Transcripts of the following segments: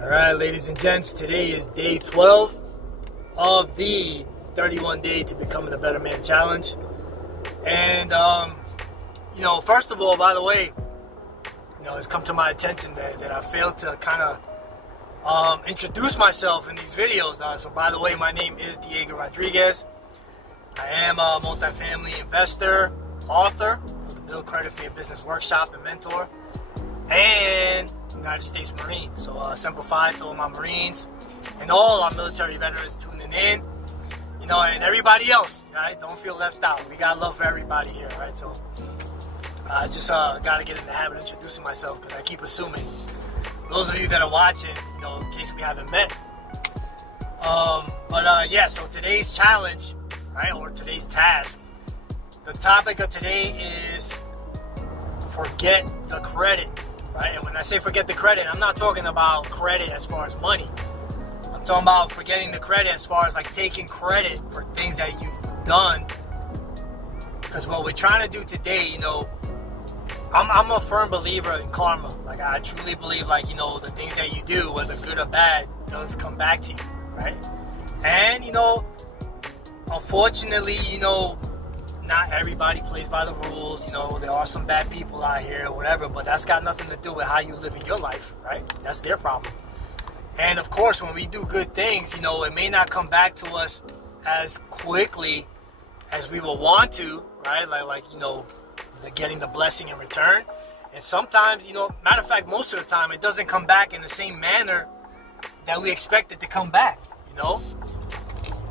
Alright, ladies and gents, today is day 12 of the 31 Day to Becoming a Better Man Challenge. And, first of all, by the way, it's come to my attention that I failed to kind of introduce myself in these videos. So, by the way, my name is Diego Rodriguez. I am a multifamily investor, author of the Build Credit for Your Business Workshop and mentor, and United States Marine. So simplified to all my Marines and all our military veterans tuning in, and everybody else, right? Don't feel left out. We got love for everybody here, right? So I just got to get in the habit of introducing myself, because I keep assuming those of you that are watching, in case we haven't met. So today's challenge, right, or today's task, the topic of today is forget the credit. Right? And when I say forget the credit, I'm not talking about credit as far as money. I'm talking about forgetting the credit as far as like taking credit for things that you've done. Because what we're trying to do today, I'm a firm believer in karma. Like, I truly believe, the things that you do, whether good or bad, does come back to you, right? And, unfortunately, not everybody plays by the rules. There are some bad people out here or whatever, but that's got nothing to do with how you live in your life, right? That's their problem. And of course, when we do good things, it may not come back to us as quickly as we will want to, right? Getting the blessing in return. And sometimes, matter of fact, most of the time, it doesn't come back in the same manner that we expect it to come back,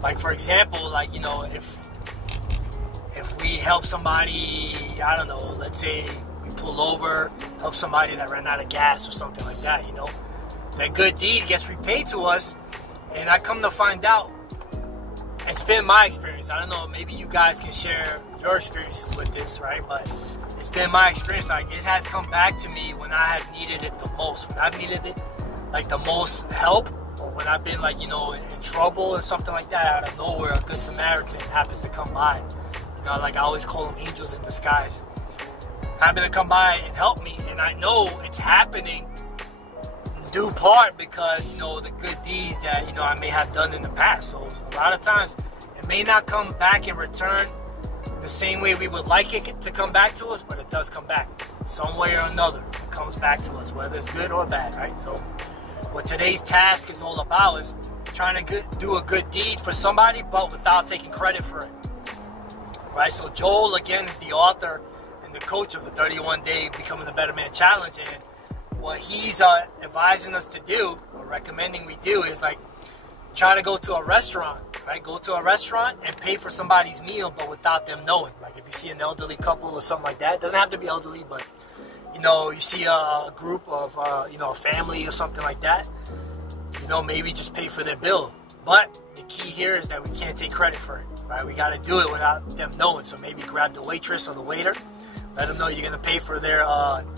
Like, for example, if we help somebody, I don't know, let's say we pull over, help somebody that ran out of gas or something like that, that good deed gets repaid to us. And I come to find out, it's been my experience. I don't know, maybe you guys can share your experiences with this, right? But it's been my experience. It has come back to me when I have needed it the most. When I've needed it, the most help, or when I've been, in trouble or something like that, out of nowhere, a good Samaritan happens to come by. I always call them angels in disguise. Happen to come by and help me, and I know it's happening in due part because, the good deeds that, I may have done in the past. So a lot of times, it may not come back in return the same way we would like it to come back to us, but it does come back. Some way or another, it comes back to us, whether it's good or bad, right? So what today's task is all about is trying to do a good deed for somebody, but without taking credit for it. Right, so Joel, again, is the author and the coach of the 31 Day Becoming a Better Man Challenge. And what he's advising us to do, or recommending we do, is try to go to a restaurant, right? Go to a restaurant and pay for somebody's meal, but without them knowing. Like, if you see an elderly couple or something like that, it doesn't have to be elderly, but, you see a group of, a family or something like that, maybe just pay for their bill. But the key here is that we can't take credit for it. Right, we got to do it without them knowing. So maybe grab the waitress or the waiter, let them know you're going to pay for their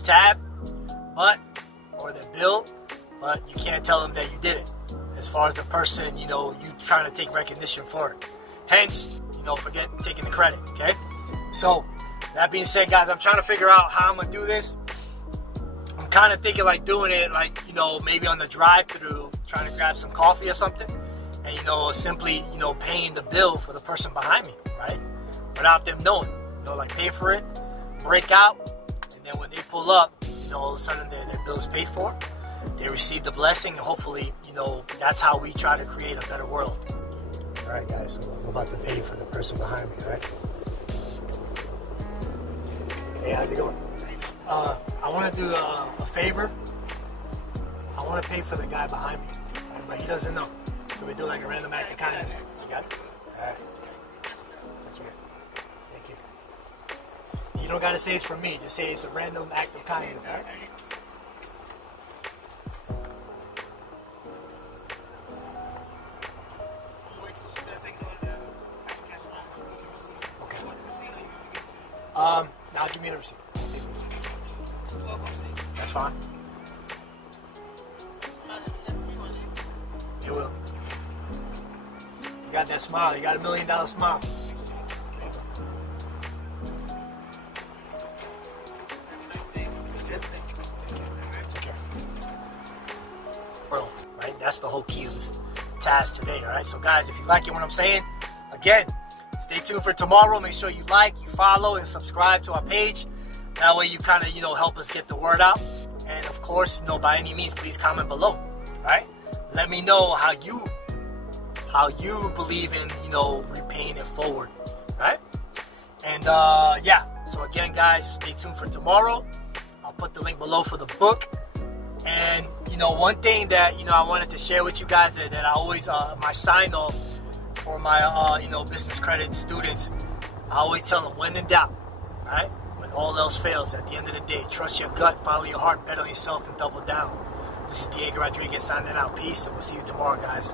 tab, or their bill, but you can't tell them that you did it. As far as the person, you trying to take recognition for it. Hence, forget taking the credit, okay? So, that being said, guys, I'm trying to figure out how I'm going to do this. I'm kind of thinking doing it maybe on the drive-thru, trying to grab some coffee or something. And, simply, paying the bill for the person behind me, right? Without them knowing. Pay for it, break out, and then when they pull up, all of a sudden their bill's paid for. They receive the blessing, and hopefully, that's how we try to create a better world. All right, guys, so I'm about to pay for the person behind me, right? Hey, how's it going? I want to do a favor. I want to pay for the guy behind me, right? But he doesn't know. So we do a random act of kindness. You got it? Alright. That's right. Thank you. You don't gotta say it's from me, just say it's a random act of kindness, alright? Okay. Now give me the receipt. That's fine. It will. You got that smile. You got $1 million smile. Take care. Bro. That's the whole key of this task today, all right? So, guys, if you like what I'm saying, again, stay tuned for tomorrow. Make sure you like, you follow, and subscribe to our page. That way you kind of, help us get the word out. And, of course, by any means, please comment below, all right? Let me know how you believe in, repaying it forward, all right? And, yeah. So, again, guys, stay tuned for tomorrow. I'll put the link below for the book. And, one thing that, I wanted to share with you guys that I always, my sign-off for my, business credit students, I always tell them, when in doubt, right? When all else fails, at the end of the day, trust your gut, follow your heart, bet on yourself, and double down. This is Diego Rodriguez signing out. Peace, and we'll see you tomorrow, guys.